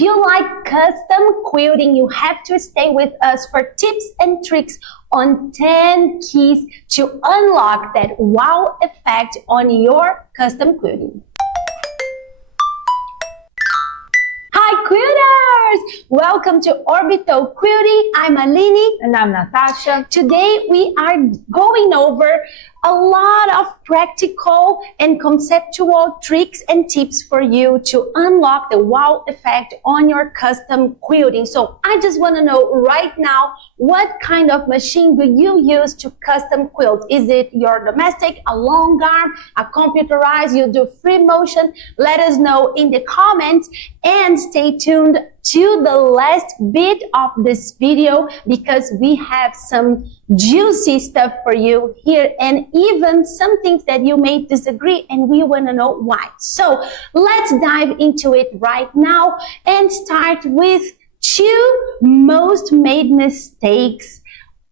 If you like custom quilting, you have to stay with us for tips and tricks on 10 keys to unlock that wow effect on your custom quilting. Hi quilters! Welcome to Orbital Quilting. I'm Aline. And I'm Natasha. Today we are going over a lot of practical and conceptual tricks and tips for you to unlock the wow effect on your custom quilting. So I just want to know right now, what kind of machine do you use to custom quilt? Is it your domestic, a long arm, a computerized, you do free motion? Let us know in the comments and stay tuned to the last bit of this video because we have some juicy stuff for you here and even some things that you may disagree and we want to know why. So let's dive into it right now and start with two most made mistakes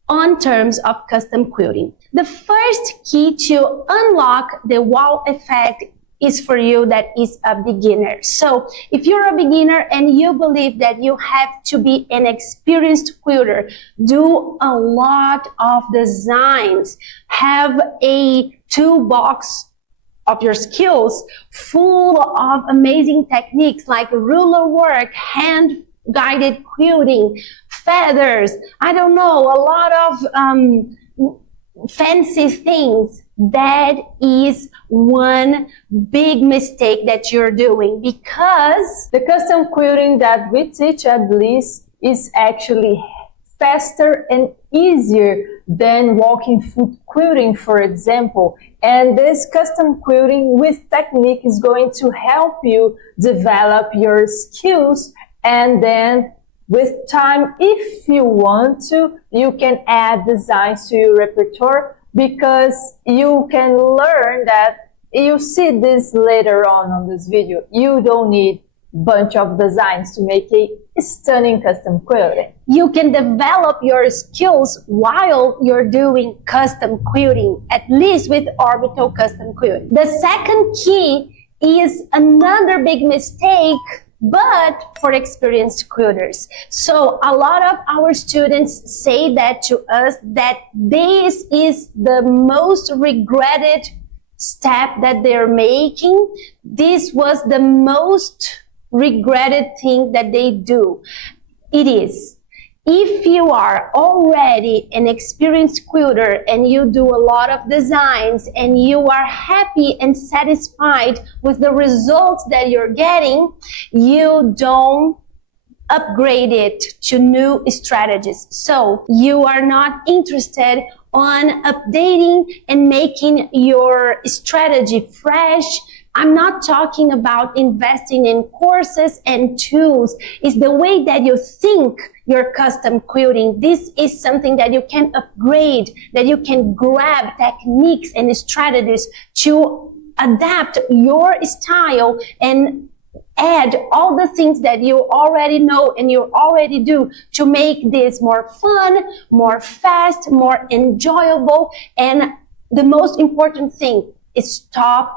on terms of custom quilting. The first key to unlock the wow effect is for you that is a beginner. So if you're a beginner and you believe that you have to be an experienced quilter, do a lot of designs, have a toolbox of your skills full of amazing techniques like ruler work, hand guided quilting, feathers, I don't know, a lot of fancy things. That is one big mistake that you're doing because the custom quilting that we teach at least is actually faster and easier than walking foot quilting, for example. And this custom quilting with technique is going to help you develop your skills, and then with time, if you want to, you can add designs to your repertoire, because you can learn that, you see this later on this video, you don't need a bunch of designs to make a stunning custom quilting. You can develop your skills while you're doing custom quilting, at least with Orbital Custom Quilting. The second key is another big mistake, but for experienced quilters. So a lot of our students say that to us, that this is the most regretted step that they're making. This was the most regretted thing that they do. It is. If you are already an experienced quilter and you do a lot of designs and you are happy and satisfied with the results that you're getting, you don't upgrade it to new strategies. So you are not interested on updating and making your strategy fresh. I'm not talking about investing in courses and tools. It's the way that you think your custom quilting. This is something that you can upgrade, that you can grab techniques and strategies to adapt your style and add all the things that you already know and you already do to make this more fun, more fast, more enjoyable. And the most important thing is stop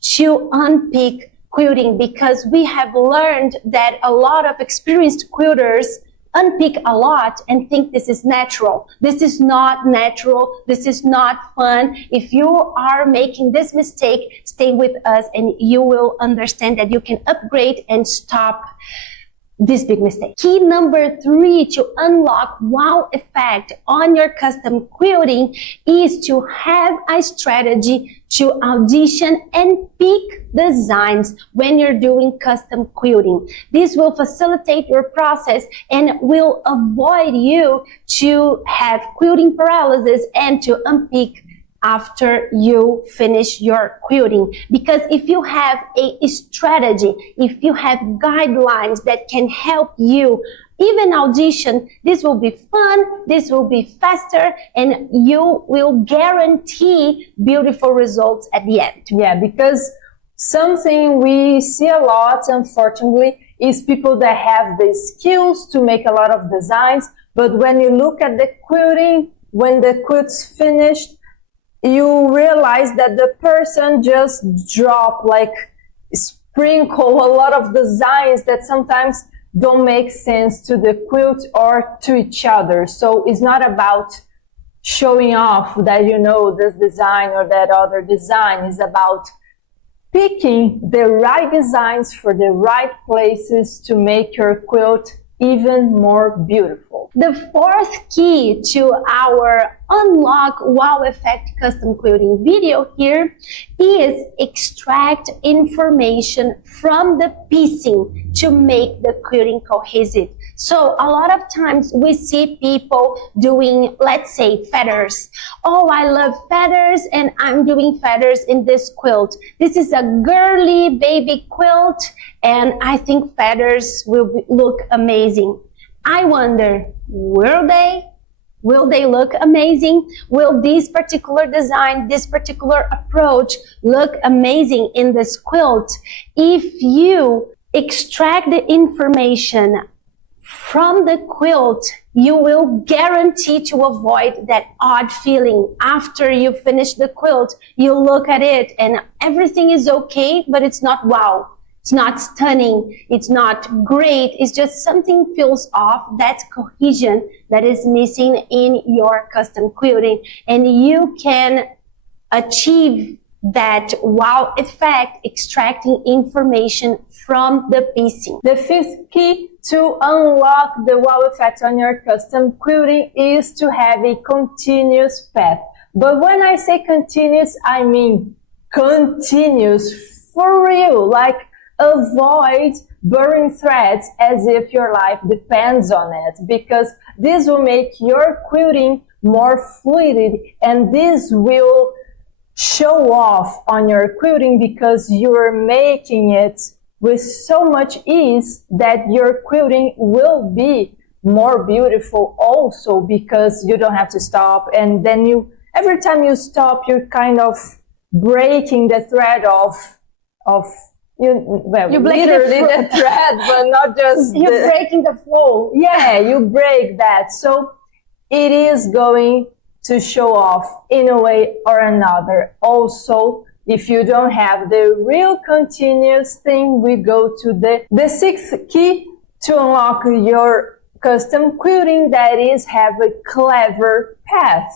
to unpick quilting, because we have learned that a lot of experienced quilters unpick a lot and think this is natural. This is not natural. This is not fun. If you are making this mistake, stay with us and you will understand that you can upgrade and stop this big mistake. Key number 3 to unlock wow effect on your custom quilting is to have a strategy to audition and pick designs when you're doing custom quilting. This will facilitate your process and will avoid you to have quilting paralysis and to unpick after you finish your quilting. Because if you have a strategy, if you have guidelines that can help you even audition, this will be fun, this will be faster, and you will guarantee beautiful results at the end. Yeah, because something we see a lot, unfortunately, is people that have the skills to make a lot of designs, but when you look at the quilting, when the quilt's finished, you realize that the person just dropped, like sprinkle a lot of designs that sometimes don't make sense to the quilt or to each other. So it's not about showing off that you know this design or that other design. It's about picking the right designs for the right places to make your quilt even more beautiful. The fourth key to our Unlock Wow Effect custom quilting video here is extract information from the piecing to make the quilting cohesive. So a lot of times we see people doing, let's say, feathers. Oh, I love feathers and I'm doing feathers in this quilt. This is a girly baby quilt and I think feathers will look amazing. I wonder, will they? Will they look amazing? Will this particular design, this particular approach look amazing in this quilt? If you extract the information from the quilt, you will guarantee to avoid that odd feeling. After you finish the quilt, you look at it and everything is okay, but it's not wow. It's not stunning. It's not great. It's just something feels off. That's cohesion that is missing in your custom quilting. And you can achieve that wow effect extracting information from the piecing. The fifth key to unlock the wow effect on your custom quilting is to have a continuous path. But when I say continuous, I mean continuous for real. Like, avoid burning threads as if your life depends on it, because this will make your quilting more fluid and this will show off on your quilting because you're making it with so much ease that your quilting will be more beautiful also, because you don't have to stop, and then every time you stop you're kind of breaking the thread of you literally the thread, but not just you're breaking the flow. Yeah, you break that. So it is going to show off in a way or another. Also, if you don't have the real continuous thing, we go to the sixth key to unlock your custom quilting, that is have a clever path.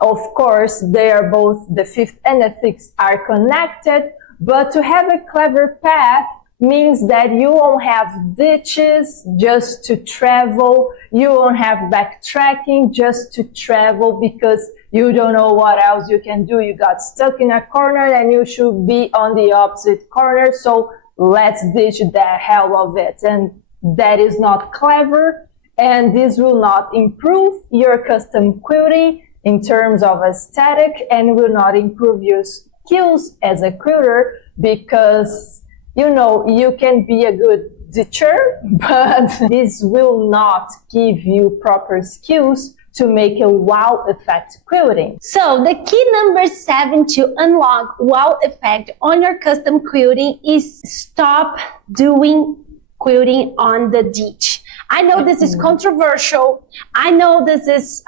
Of course, they are both, the fifth and the sixth are connected, but to have a clever path means that you won't have ditches just to travel. You won't have backtracking just to travel because you don't know what else you can do. You got stuck in a corner and you should be on the opposite corner. So let's ditch the hell of it. And that is not clever. And this will not improve your custom quilting in terms of aesthetic and will not improve your skills as a quilter, because you know you can be a good ditcher, but this will not give you proper skills to make a wow effect quilting. So the key number 7 to unlock wow effect on your custom quilting is stop doing quilting on the ditch. I know this is controversial. I know this is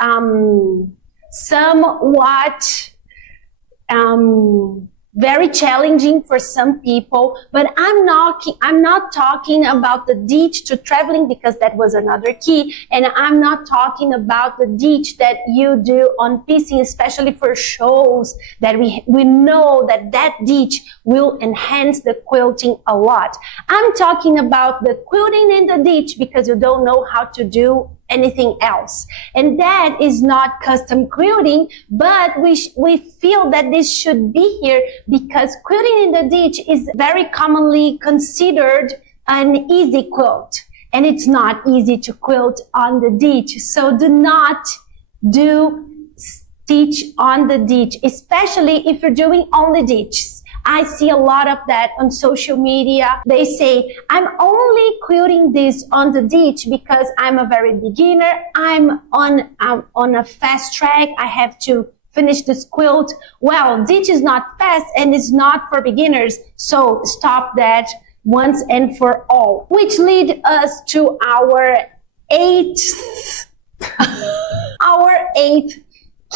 somewhat very challenging for some people, but I'm not talking about the ditch to traveling, because that was another key, and I'm not talking about the ditch that you do on piecing, especially for shows that we know that ditch will enhance the quilting a lot. I'm talking about the quilting in the ditch because you don't know how to do anything else, and that is not custom quilting, but we feel that this should be here because quilting in the ditch is very commonly considered an easy quilt, and it's not easy to quilt on the ditch. So do not do stitch on the ditch, especially if you're doing only ditches. I see a lot of that on social media. They say, I'm only quilting this on the ditch because I'm a very beginner. I'm on a fast track. I have to finish this quilt. Well, ditch is not fast and it's not for beginners. So stop that once and for all. Which lead us to our eighth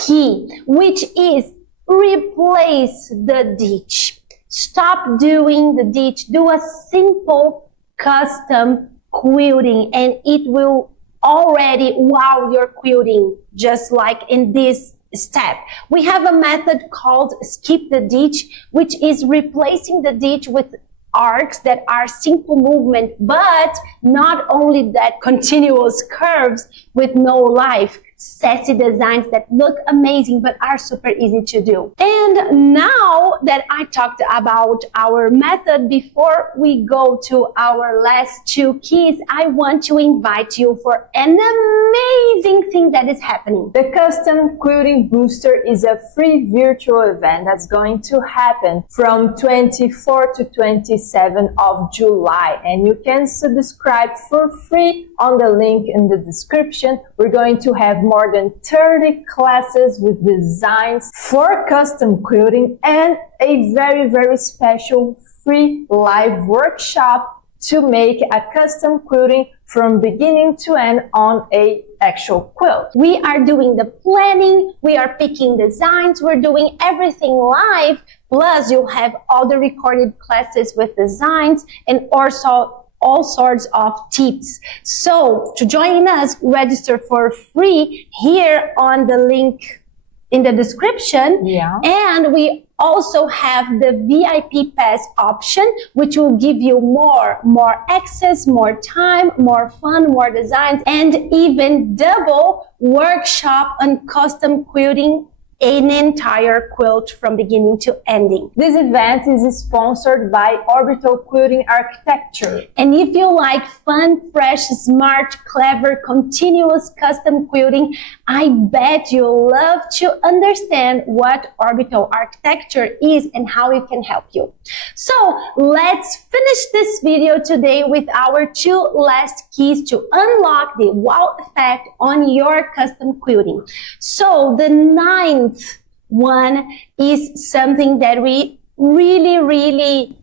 key, which is replace the ditch. Stop doing the ditch. Do a simple custom quilting, and it will already wow your quilting, just like in this step. We have a method called skip the ditch, which is replacing the ditch with arcs that are simple movement, but not only that, continuous curves with no life, sassy designs that look amazing but are super easy to do. And now that I talked about our method, before we go to our last two keys, I want to invite you for an amazing thing that is happening. The Custom Quilting Booster is a free virtual event that's going to happen from 24 to 27 of July, and you can subscribe for free on the link in the description. We're going to have more than 30 classes with designs for custom quilting and a very, very special free live workshop to make a custom quilting from beginning to end on a actual quilt. We are doing the planning, we are picking designs, we're doing everything live, plus you'll have all the recorded classes with designs and also all sorts of tips. So to join us, register for free here on the link in the description. Yeah. And we also have the VIP pass option, which will give you more access, more time, more fun, more designs, and even double workshop on custom quilting an entire quilt from beginning to ending. This event is sponsored by Orbital Quilting Architecture. And if you like fun, fresh, smart, clever, continuous custom quilting, I bet you'll love to understand what Orbital Architecture is and how it can help you. So let's finish this video today with our two last keys to unlock the wow effect on your custom quilting. So the ninth one is something that we really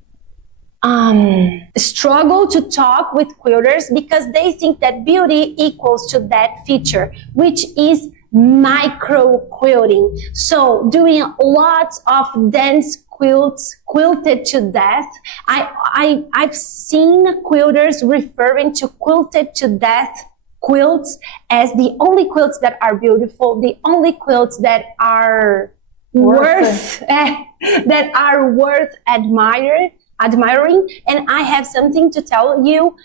struggle to talk with quilters because they think that beauty equals to that feature, which is micro quilting. So doing lots of dense quilts, quilted to death. I've seen quilters referring to quilted to death quilts as the only quilts that are beautiful, the only quilts that are worth admiring. And I have something to tell you.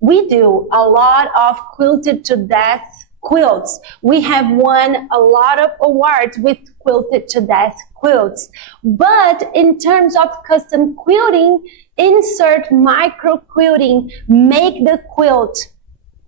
We do a lot of quilted to death quilts. We have won a lot of awards with quilted to death quilts. But in terms of custom quilting, insert micro quilting, make the quilt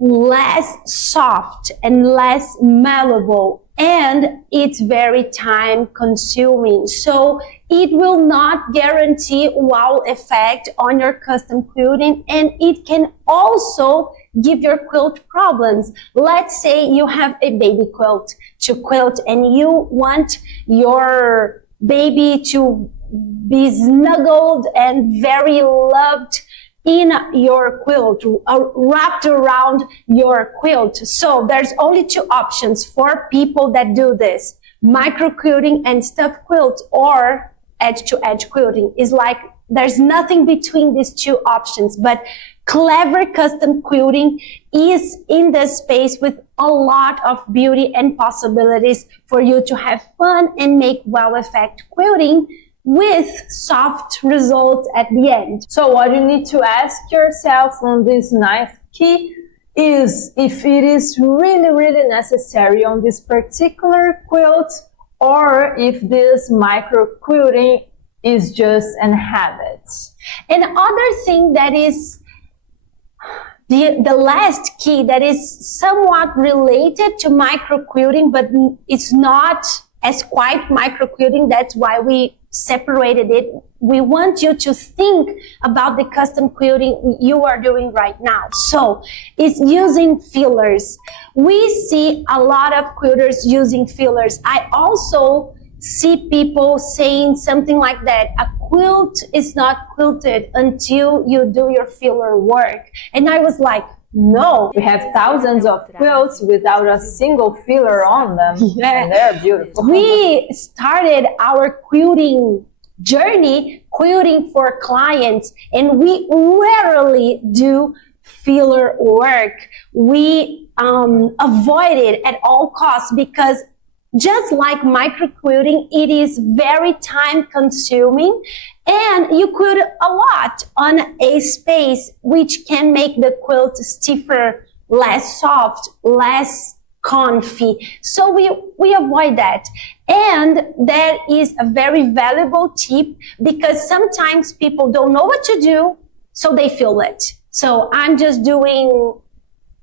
less soft and less malleable, and it's very time consuming. So it will not guarantee wow effect on your custom quilting, and it can also give your quilt problems. Let's say you have a baby quilt to quilt and you want your baby to be snuggled and very loved in your quilt, wrapped around your quilt. So there's only two options for people that do this: micro quilting and stuffed quilts, or edge-to-edge quilting. Is like there's nothing between these two options. But clever custom quilting is in the space with a lot of beauty and possibilities for you to have fun and make wow effect quilting with soft results at the end. So what you need to ask yourself on this ninth key is if it is really necessary on this particular quilt, or if this micro quilting is just an habit. And other thing that is the last key that is somewhat related to micro quilting, but it's not as quite micro quilting. That's why we separated it. We want you to think about the custom quilting you are doing right now. So it's using fillers. We see a lot of quilters using fillers. I also see people saying something like that: a quilt is not quilted until you do your filler work. And I was like, no. We have thousands of quilts without a single filler on them. Yeah. And they're beautiful. We started our quilting journey quilting for clients, and we rarely do filler work, we avoid it at all costs, because just like micro quilting, it is very time consuming, and you quilt a lot on a space, which can make the quilt stiffer, less soft, less comfy. So we avoid that. And that is a very valuable tip, because sometimes people don't know what to do, so they feel it. So I'm just doing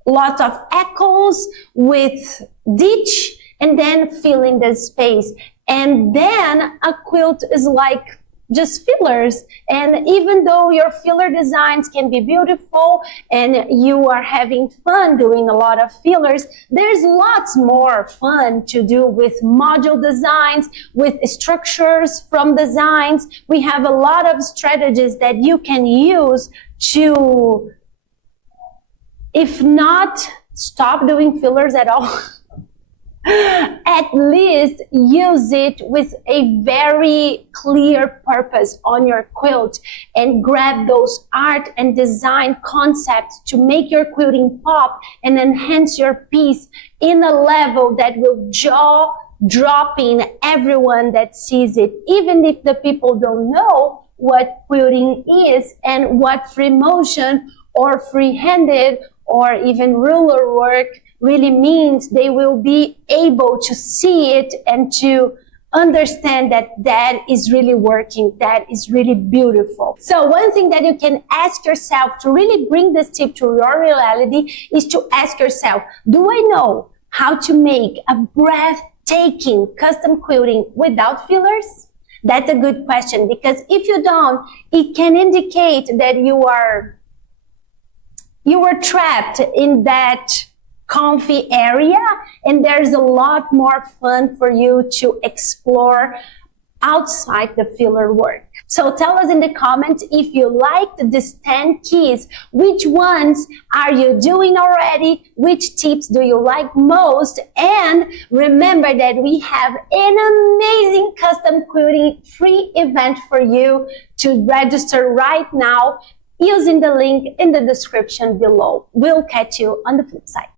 lots of echoes with ditch and then filling the space. And then a quilt is like just fillers. And even though your filler designs can be beautiful and you are having fun doing a lot of fillers, there's lots more fun to do with module designs, with structures from designs. We have a lot of strategies that you can use to, if not stop doing fillers at all, at least use it with a very clear purpose on your quilt, and grab those art and design concepts to make your quilting pop and enhance your piece in a level that will jaw-dropping everyone that sees it, even if the people don't know what quilting is and what free motion or free-handed or even ruler work really means. They will be able to see it and to understand that that is really working, that is really beautiful. So one thing that you can ask yourself to really bring this tip to your reality is to ask yourself, do I know how to make a breathtaking custom quilting without fillers? That's a good question, because if you don't, it can indicate that you were trapped in that comfy area, and there's a lot more fun for you to explore outside the filler work. So tell us in the comments if you liked these 10 keys. Which ones are you doing already? Which tips do you like most? And remember that we have an amazing custom quilting free event for you to register right now using the link in the description below. We'll catch you on the flip side.